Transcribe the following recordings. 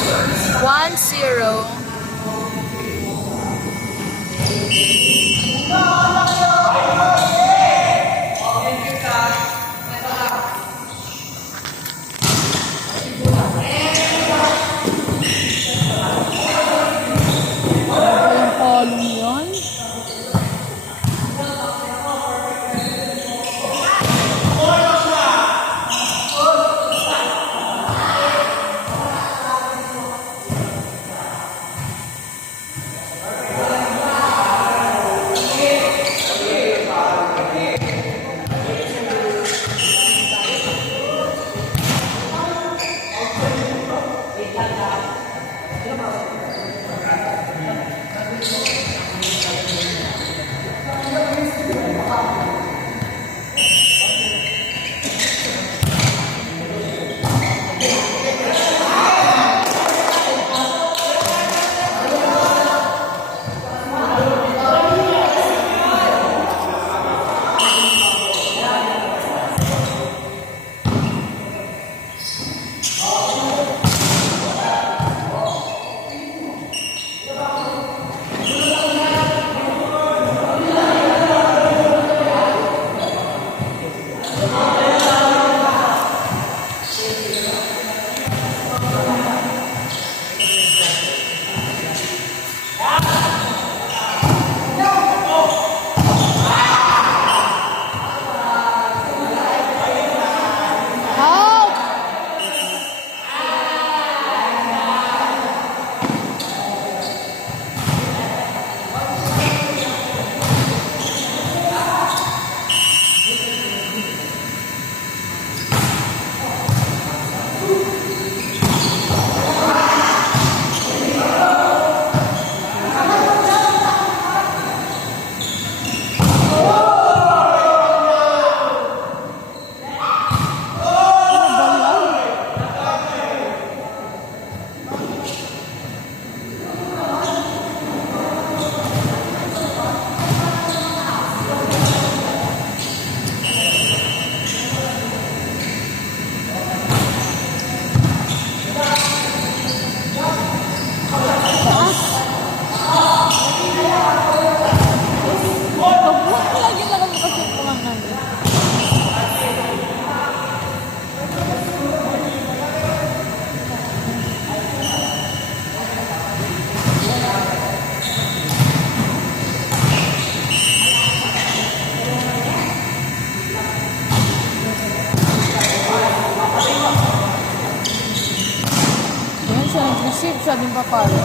1-0. Yung column yun. Lagi na lang kasi pumangan. Yan siya nag-receive, sabi ng papalo.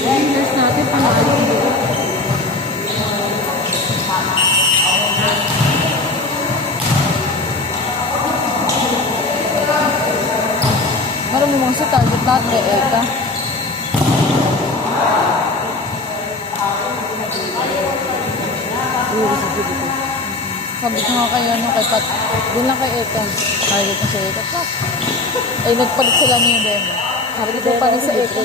Leaders natin, panalo dito. Marami mong sa target lahat kay Eka. Sabi ko nga kayo, kay Pat, doon lang kay Eka. Target na sa Eka. Ay, nagpalit sila niyo yung demo. Sabi ko pa rin sa Eka.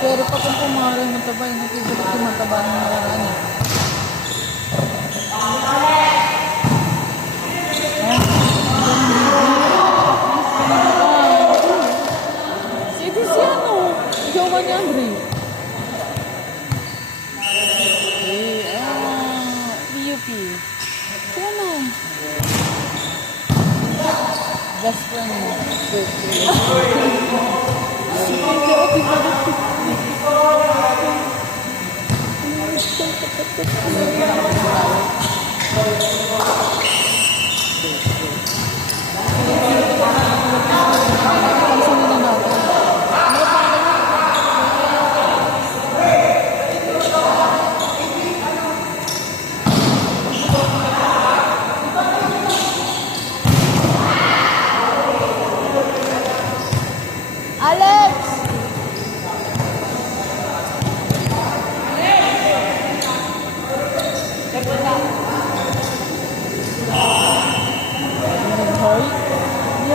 Pero pag ang pumaray mataba, nakikita ko mataba ng marami. Si Tiziano, jowa ni Andre. PUP. Tiano. Best friend mo.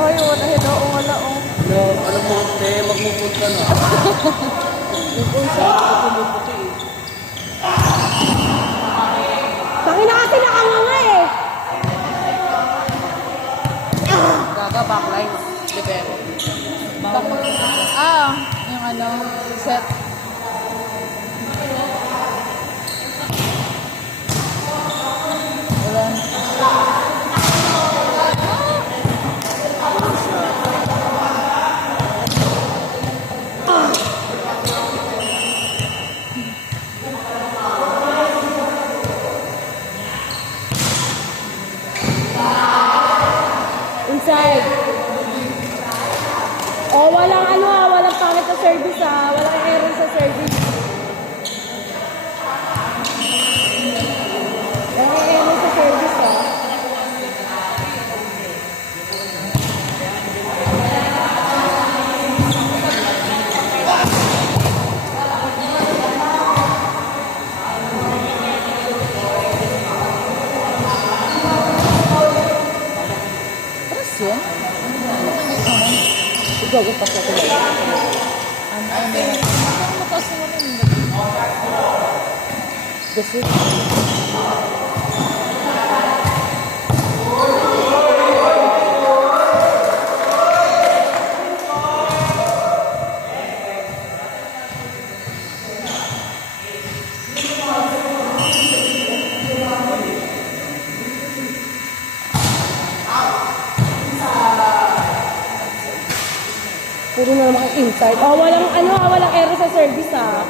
Ay, wala. Hello, wala. Oh. No, alam mo, magpupunta na. Yung pusa, pumuputi eh. Tangina kasi nakanganga eh. Gaga, backline. Libero. Yung ano, set. Wala. Inside. Oh, walang ano ah, walang pangit sa service ah. Walang error sa service. Walang error sa service ah. Tapos yun? Ikaw, gusto ko ito. Ano, mataas naman yun. Kasi, Puro na naman kang inside. Oh, walang ano ah, walang error sa service ah.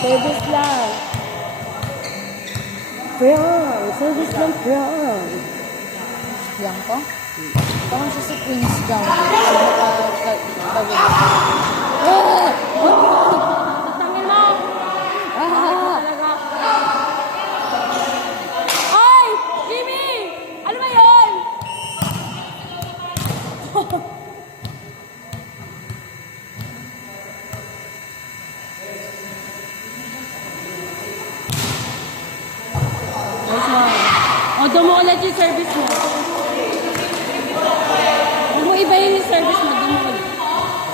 Service lang. Frank, service lang Frank. Yan ko? Parang siya si Queen's Gown. Tangin mo! Talaga. Ay! Jimmy! Ano ba yun? Nice one. O, doon mo ulit yung service mo. Huwag mo ibahin yung service mo. Doon mo ulit.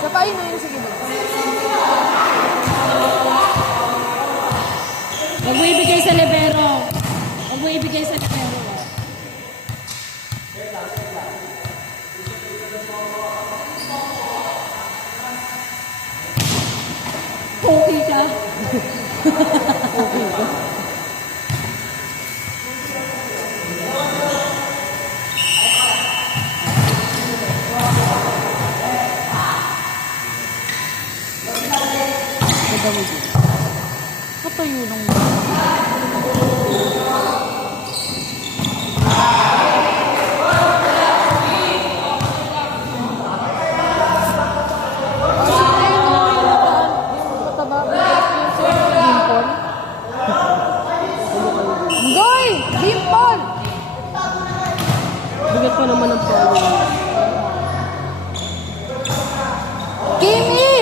Sa payo na yun, sige doon. Huwag mo ibigay sa libero. Huwag mo ibigay sa libero. Okay ka? Okay ka. Patayo nung Goy! Dimple! Bigat pa naman ang palo. Kimi!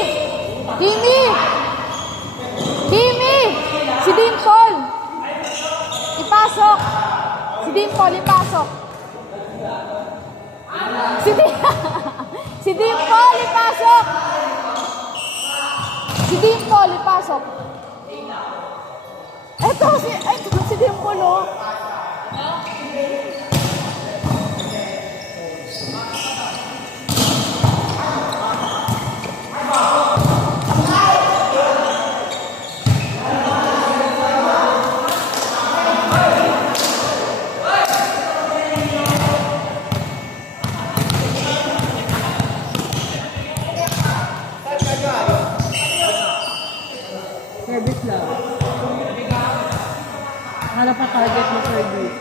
Kimi! Kimi! Si Dimple! Ipasok! Si Dimple, ipasok! Si Si Dimple, ipasok! Si Dimple, ipasok! Eto si Dimple, oh! Service lang. Hanap pa target mo service.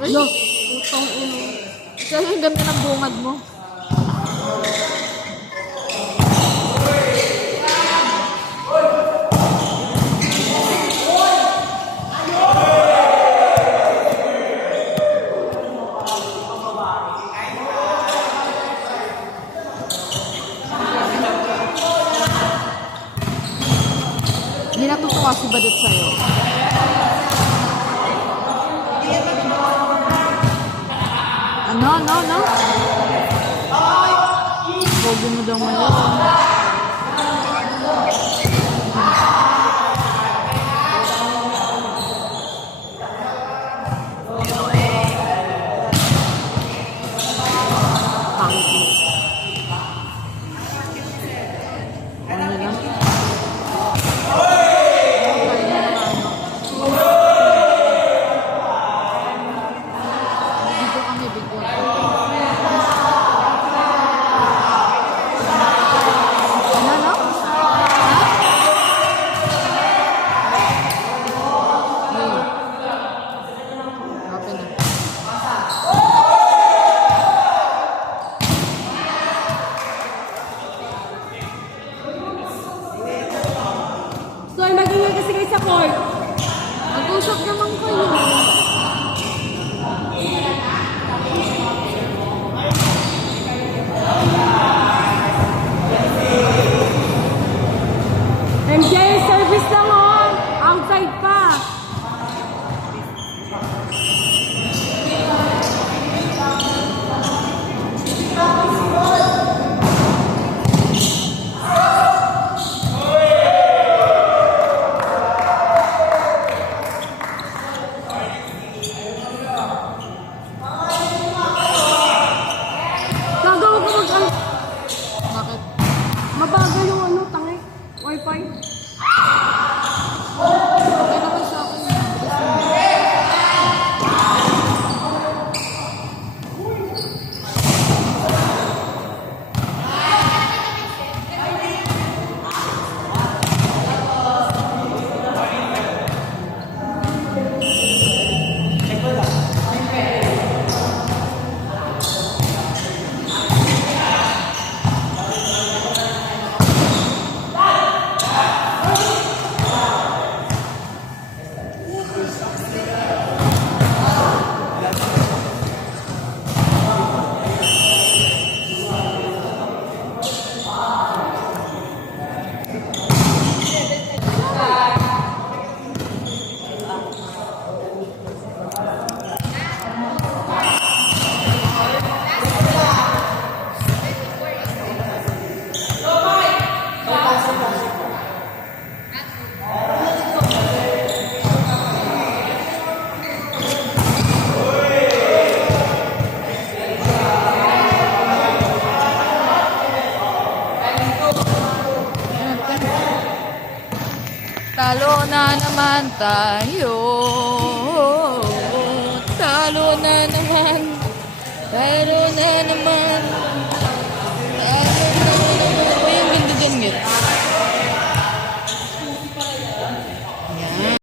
Ay, No, utang ino. kasi ang ganda ng bungad mo. Hindi natutuwa si Badut sa'yo. Ano? Pogi mo daw ngayon. Pangit mo. Ano na lang? Dito kami bigyan. Ano? Open na. So, mag-ingay kasi kayo sa court. Mag-usap naman kayo. MJ, service lang oh. Outside pa. Gagawa ko Bakit? mabagal yung ano, tangi. Wi-Fi. Okay naman sa akin. Talo na naman tayo. Talo na naman. Talo na naman. Talo na naman. Ay, ang ganda dyan, Git.